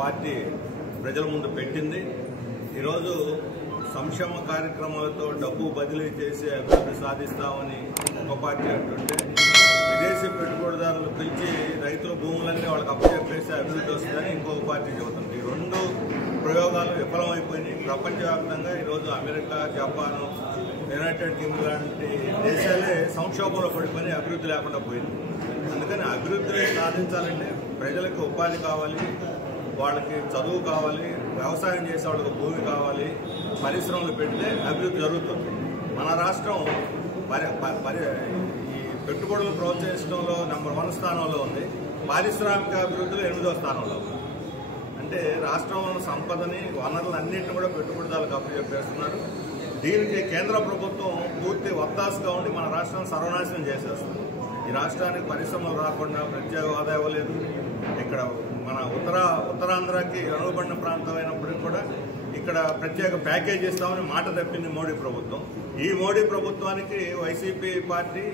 Party ప్రజల ముందు పెట్టింది. ఈరోజు సంక్షేమ కార్యక్రమాలతో డబ్బు బదిలీ చేసి అభివృద్ధి సాధిస్తామని ఒక పార్టీ అంటుంటే, విదేశీ పెట్టుబడిదారులు పిలిచి రైతుల భూములన్నీ వాళ్ళకి అప్పచెప్పేసి అభివృద్ధి వస్తుందని ఇంకొక పార్టీ చెబుతుంది. ఈ రెండు ప్రయోగాలు విఫలమైపోయినాయి. ప్రపంచవ్యాప్తంగా ఈరోజు అమెరికా, జపాన్, యునైటెడ్ కింగ్డమ్ లాంటి దేశాలే సంక్షోభంలో పడిపోయి అభివృద్ధి లేకుండా పోయింది. అందుకని అభివృద్ధిని సాధించాలంటే ప్రజలకు ఉపాధి కావాలి, వాళ్ళకి చదువు కావాలి, వ్యవసాయం చేసే వాళ్ళకి భూమి కావాలి, పరిశ్రమలు పెడితే అభివృద్ధి జరుగుతుంది. మన రాష్ట్రం ఈ పెట్టుబడులు ప్రోత్సహించడంలో నంబర్ 1 స్థానంలో ఉంది. పారిశ్రామిక అభివృద్ధిలో 8వ స్థానంలో ఉంది. అంటే రాష్ట్రంలో సంపదని, వనరులన్నింటినీ కూడా పెట్టుబడిదారులకు అప్పచెప్పేస్తున్నారు. దీనికి కేంద్ర ప్రభుత్వం పూర్తి వత్తాసుగా ఉండి మన రాష్ట్రాన్ని సర్వనాశనం చేసేస్తుంది. ఈ రాష్ట్రానికి పరిశ్రమలు రాకుండా ప్రత్యేక హోదా ఇవ్వలేదు. ఇక్కడ మన ఉత్తరాంధ్రకి వెనుకబడిన ప్రాంతం అయినప్పటికీ కూడా ఇక్కడ ప్రత్యేక ప్యాకేజ్ ఇస్తామని మాట తప్పింది మోడీ ప్రభుత్వం. ఈ మోడీ ప్రభుత్వానికి వైసీపీ పార్టీ,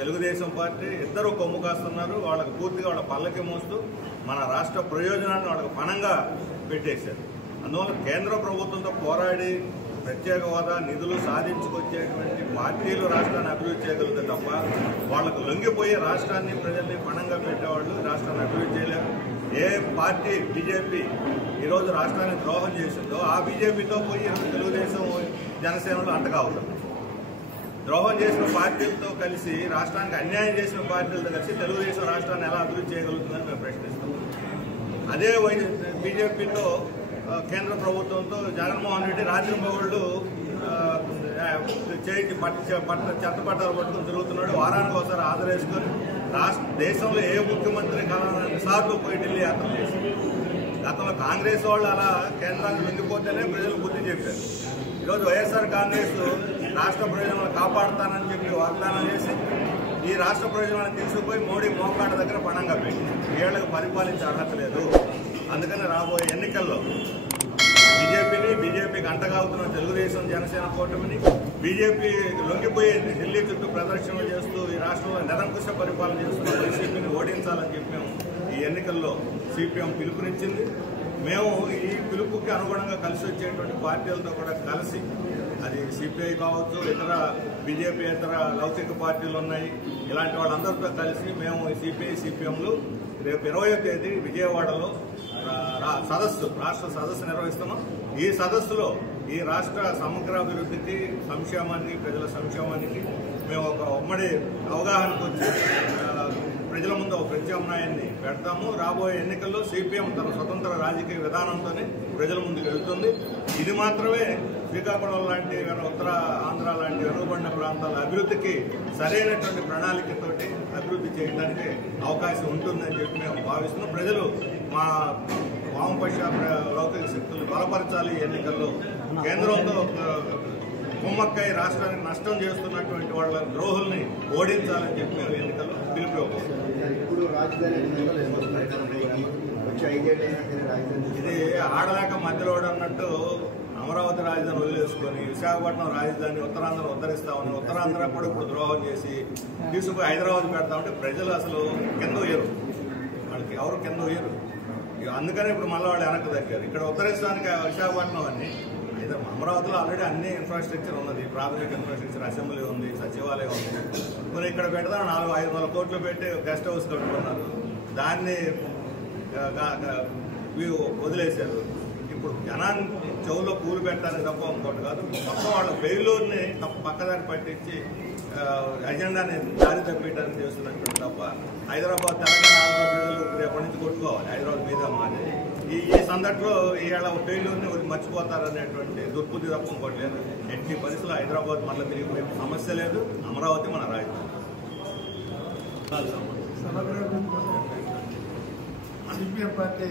తెలుగుదేశం పార్టీ ఇద్దరు కొమ్ము కాస్తున్నారు. వాళ్ళకి పూర్తిగా వాళ్ళ పల్లకి మోస్తూ మన రాష్ట్ర ప్రయోజనాన్ని వాళ్ళకి పణంగా పెట్టేశారు. అందువల్ల కేంద్ర ప్రభుత్వంతో పోరాడి ప్రత్యేక హోదా నిధులు సాధించుకొచ్చేటువంటి పార్టీలు రాష్ట్రాన్ని అభివృద్ధి చేయగలుగుతాయి తప్ప వాళ్లకు లొంగిపోయే రాష్ట్రాన్ని, ప్రజల్ని పణంగా పెట్టేవాళ్ళు రాష్ట్రాన్ని అభివృద్ధి చేయలేరు. ఏ పార్టీ బీజేపీ ఈరోజు రాష్ట్రాన్ని ద్రోహం చేసిందో ఆ బీజేపీతో పోయి తెలుగుదేశం, జనసేనలు అంటకావుతారు. ద్రోహం చేసిన పార్టీలతో కలిసి, రాష్ట్రానికి అన్యాయం చేసిన పార్టీలతో కలిసి తెలుగుదేశం రాష్ట్రాన్ని ఎలా అభివృద్ధి చేయగలుగుతుందని మేము ప్రశ్నిస్తాం. అదే బీజేపీతో కేంద్ర ప్రభుత్వంతో జగన్మోహన్ రెడ్డి రాత్రి మగళ్ళు చేతి చెత్త పట్టాలు పట్టుకుని తిరుగుతున్నాడు. వారానికి ఒకసారి ఆదరేసుకొని దేశంలో ఏ ముఖ్యమంత్రి సార్లు పోయి ఢిల్లీ యాత్ర చేశారు. గతంలో కాంగ్రెస్ వాళ్ళు అలా కేంద్రాన్ని లొంగిపోతేనే ప్రజలు బుద్ధి చెప్పారు. ఈరోజు వైఎస్ఆర్ కాంగ్రెస్ రాష్ట్ర ప్రయోజనాలు కాపాడుతానని చెప్పి వాగ్దానం చేసి ఈ రాష్ట్ర ప్రయోజనాలను తీసుకుపోయి మోడీ మోకాళ్ళ దగ్గర పణంగా పెట్టి ఏళ్లకు పరిపాలించే అర్హత లేదు. అందుకని రాబోయే ఎన్నికల్లో బీజేపీకి అంటగాగుతున్న తెలుగుదేశం, జనసేన కూటమిని, బీజేపీ లొంగిపోయి ఢిల్లీ చుట్టూ ప్రదర్శనలు చేస్తూ ఈ రాష్ట్రంలో నిరంకుశ పరిపాలన చేస్తున్న వైసీపీని ఓడించాలని చెప్పి మేము ఈ ఎన్నికల్లో సిపిఎం పిలుపునిచ్చింది. మేము ఈ పిలుపుకి అనుగుణంగా కలిసి వచ్చేటువంటి పార్టీలతో కూడా కలిసి, అది సిపిఐ కావచ్చు, ఇతర బీజేపీ ఇతర లౌకిక పార్టీలు ఉన్నాయి, ఇలాంటి వాళ్ళందరితో కలిసి మేము సిపిఐ, సిపిఎంలు రేపు 20వ తేదీ విజయవాడలో రాష్ట్ర సదస్సు నిర్వహిస్తున్నాం. ఈ సదస్సులో ఈ రాష్ట్ర సమగ్రాభివృద్ధికి, సంక్షేమానికి, ప్రజల సంక్షేమానికి మేము ఒక ఉమ్మడి అవగాహనకు వచ్చి ప్రజల ముందు ఒక ప్రత్యామ్నాయాన్ని పెడతాము. రాబోయే ఎన్నికల్లో సిపిఎం తన స్వతంత్ర రాజకీయ విధానంతోనే ప్రజల ముందుకు వెళ్తుంది. ఇది మాత్రమే శ్రీకాకుళం లాంటి, ఉత్తర ఆంధ్ర లాంటి వెనుకబడిన ప్రాంతాల అభివృద్ధికి సరైనటువంటి ప్రణాళికతోటి అభివృద్ధి చేయడానికి అవకాశం ఉంటుందని చెప్పి మేము భావిస్తున్నాం. ప్రజలు మా వామపక్ష లౌకిక శక్తులు బలపరచాలి. ఎన్నికల్లో కేంద్రంతో కుమ్మక్కై రాష్ట్రానికి నష్టం చేస్తున్నటువంటి వాళ్ళ ద్రోహుల్ని ఓడించాలని చెప్పి మేము ఎన్నికల్లో పిలుపుకోబోతున్నాం. ఇది ఆడలేక మధ్యలో అన్నట్టు అమరావతి రాజధాని వదిలేసుకొని విశాఖపట్నం రాజధాని ఉత్తరాంధ్ర ఉద్ధరిస్తామని ఉత్తరాంధ్ర కూడా ఇప్పుడు ద్రోహం చేసి తీసుకుపోయి హైదరాబాద్ పెడతామంటే ప్రజలు అసలు కింద వేయరు, వాళ్ళకి ఎవరు కింద వేయరు. అందుకనే ఇప్పుడు మళ్ళీ వాళ్ళు వెనక్కి తగ్గారు. ఇక్కడ ఉత్తరిస్తానికి విశాఖపట్నం అని, అమరావతిలో ఆల్రెడీ అన్ని ఇన్ఫ్రాస్ట్రక్చర్ ఉన్నది, ప్రాథమిక ఇన్ఫ్రాస్ట్రక్చర్, అసెంబ్లీ ఉంది, సచివాలయం ఉంది. మరి ఇక్కడ పెడదాం 400-500 కోట్లు పెట్టి గెస్ట్ హౌస్ కట్టుకున్నారు, దాన్ని వదిలేశారు. ఇప్పుడు జనాన్ని చెవులో పూలు పెట్టడానికి తప్ప ఇంకోటి కాదు. మొత్తం వాళ్ళ ఫెయిల్యూర్ని పక్కదారి పట్టించి అజెండాని దారి తప్పేయడానికి చేస్తున్నట్టు తప్ప హైదరాబాద్, తెలంగాణ, ఆంధ్ర ప్రజలు రేపటి నుంచి కొట్టుకోవాలి హైదరాబాద్ మీద మాది. ఈ సందర్భంలో ఇవాళ ఫెయిల్యూర్ని మర్చిపోతారనేటువంటి దుర్బుద్ధి తప్ప ఇంకోటి లేదు. ఎట్టి పరిస్థితుల్లో హైదరాబాద్ మళ్ళీ తిరిగిపోయే సమస్య లేదు. అమరావతి మన రాజధాని. CPM party